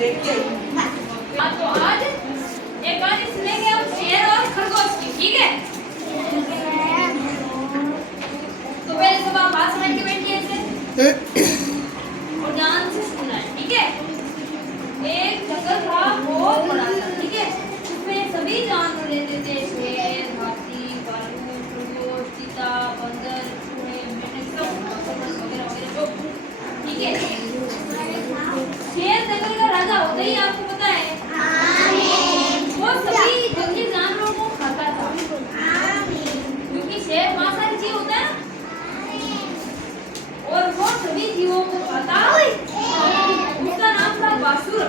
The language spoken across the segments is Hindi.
हाँ, तो आज एक कहानी सुनेंगे हम शेर और खरगोश की, ठीक है? तो पहले सब आप बात समझ के बैठिए ऐसे और ध्यान से सुनना है, ठीक है? एक जंगल था, बहुत बड़ा था, ठीक है? उसमें सभी जानवर रहते थे, शेर, हाथी, भालू, खरगोश, चीता, बंदर, चूहे, मेंढक, सब वगैरह वगैरह, ठीक है? शेर जंगल का राजा होता ही आपको पता है, वो सभी जंगली जानवरों को खाता था, क्योंकि शेर मांसाहारी जीव होता है और वो सभी जीवों को खाता। उसका नाम था बासुर।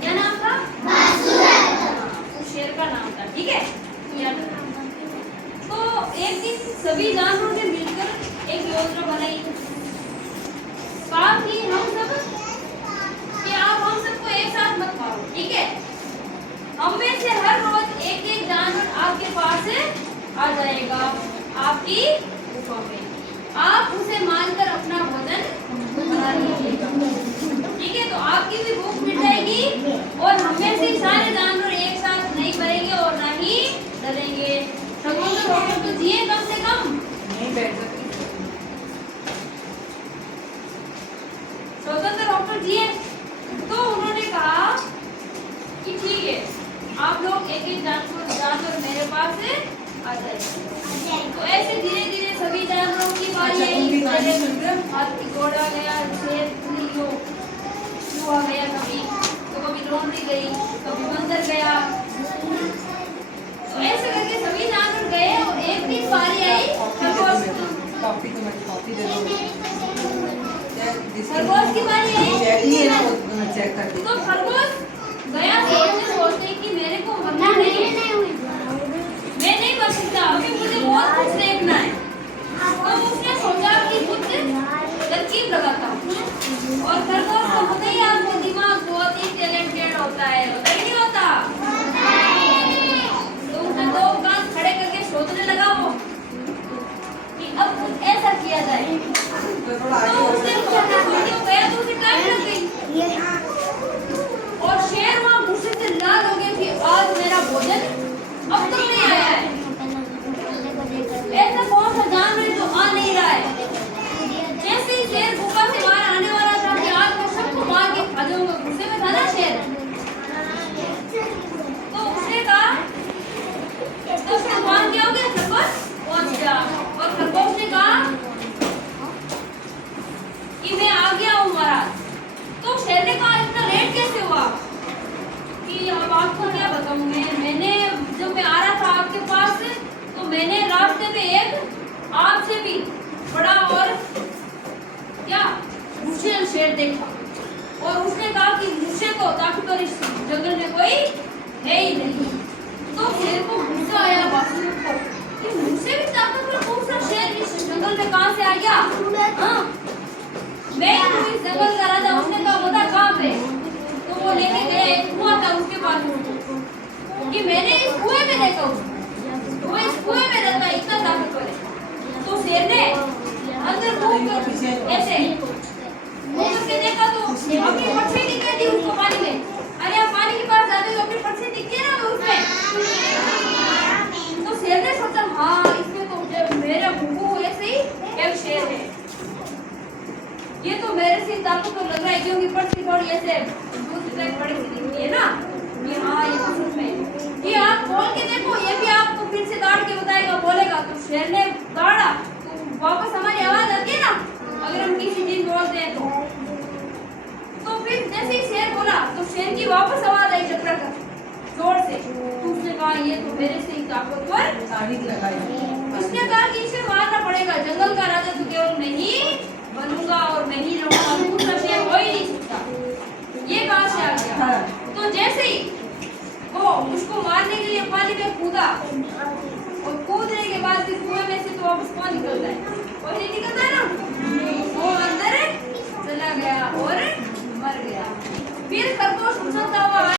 क्या नाम था? बासुर। शेर का नाम था, ठीक है? याद रखना। तो एक दिन सभी जानवरों ने मिलकर एक योजना बनाई, कहा कि हम सब आप हम सबको एक साथ मत मारो, ठीक है? हम में से हर रोज एक एक जानवर आपके पास आ जाएगा, आपकी गुफा में। आप उसे मानकर अपना भोजन बना लीजिएगा, ठीक है? तो आपकी भी भूख मिट जाएगी और हम में से सारे जानवर एक साथ नहीं मरेंगे और ना ही डरेंगे। समुद्र तो जिए कम से कम, नहीं बैठ सकते, स्वतंत्र होकर जिए। तो उन्होंने कहा कि ठीक है, आप लोग एक एक जानवर मेरे पास आ जाएंगे। तो ऐसे धीरे धीरे सभी जानवरों की बारी आई। हाथी, घोड़ा गया, शेर, चूहा गया, कभी लोमड़ी गई, कभी बंदर गया। तो ऐसे करके सभी जानवर गए और एक दिन बारी आई खरगोश की बारी आई। तो खरगोश गया सोचते कि मेरे को मरना नहीं, मैं नहीं बच सकता, अभी मुझे बहुत कुछ देखना है। तो उसने सोचा कि कुछ तरकीब लगाता हूँ। और खरगोश तो होता ही आपको दिमाग बहुत ही टैलेंटेड होता है, होता ही नहीं होता? तो उसने दो कान खड़े करके सोचने लगा वो कि अब कुछ ऐसा किया जाए। तो उसने गया तो उसे काट लग गई और शेर वहां गुस्से से लाल हो गया कि आज मेरा भोजन अब तक नहीं आया है। ऐसा कौन सा जानवर जो आ नहीं रहा है? जैसे ही शेर गुफा से बाहर आने वाला था कि आज मैं सबको मार के खा जाऊंगा, गुस्से में था ना शेर। तो उसने कहा तो भगवान क्या हो गया, खरगोश पहुंच गया। और खरगोश ने कहा कि मैं आ गया हूँ महाराज। तो शेर ने कहा इतना लेट कैसे हुआ? कि अब आपको क्या बताऊं मैंने जब मैं आ रहा था आपके पास तो मैंने रास्ते में एक आपसे भी बड़ा और क्या मुश्किल शेर देखा और उसने कहा कि मुझसे तो ताकतवर इस जंगल में कोई है ही नहीं। तो शेर को गुस्सा आया बासुर को कि मुझसे भी ताकतवर कौन सा शेर इस जंगल में कहां से आ गया? हाँ, मैं इस जंगल का राजा। उसने कहा बता कहां पे? तो वो लेके गए एक कुआं था उसके पास कि मैंने इस कुएं में देखा वो इस कुएं में रहता है, इतना ताकतवर है। तो शेर ने अंदर घूम कर ऐसे करके देखा तो अपनी पक्षी दिखाई दी उसको पानी में। अरे आप पानी के पास जाते हो अपनी पक्षी दिखती है ना उसमें। तो शेर ने सोचा हाँ इसमें तो मेरा गुगू ऐसे ही एक शेर है, ये तो मेरे से ताकतवर लग रहा है क्योंकि पक्षी थोड़ी ऐसे दूसरी तरफ बड़ी सी दिखती है ना कि हाँ ये तो सच में। ये आप खोल के देखो, ये भी आपको फिर से दाड़ के बताएगा, बोलेगा। तो शेर ने दाड़ा तो वापस हमारी आवाज आती है ना अगर हम किसी चीज बोलते हैं तो फिर जैसे ही शेर बोला तो शेर की वापस आवाज आई चक्कर कर जोर से। तो उसने कहा ये तो मेरे से ही ताकतवर लगाई। उसने कहा कि इसे मारना पड़ेगा, जंगल का राजा तो केवल मैं ही बनूंगा और मैं ही रहूंगा, दूसरा शेर हो ही नहीं सकता। ये कहां से आ गया? तो जैसे ही वो उसको मारने के लिए पानी में कूदा और कूदने के बाद फिर कुएं में से तो वापस कौन निकलता है? कोई नहीं निकलता है ना। वो अंदर चला गया और मर गया। फिर खरगोश उछलता हुआ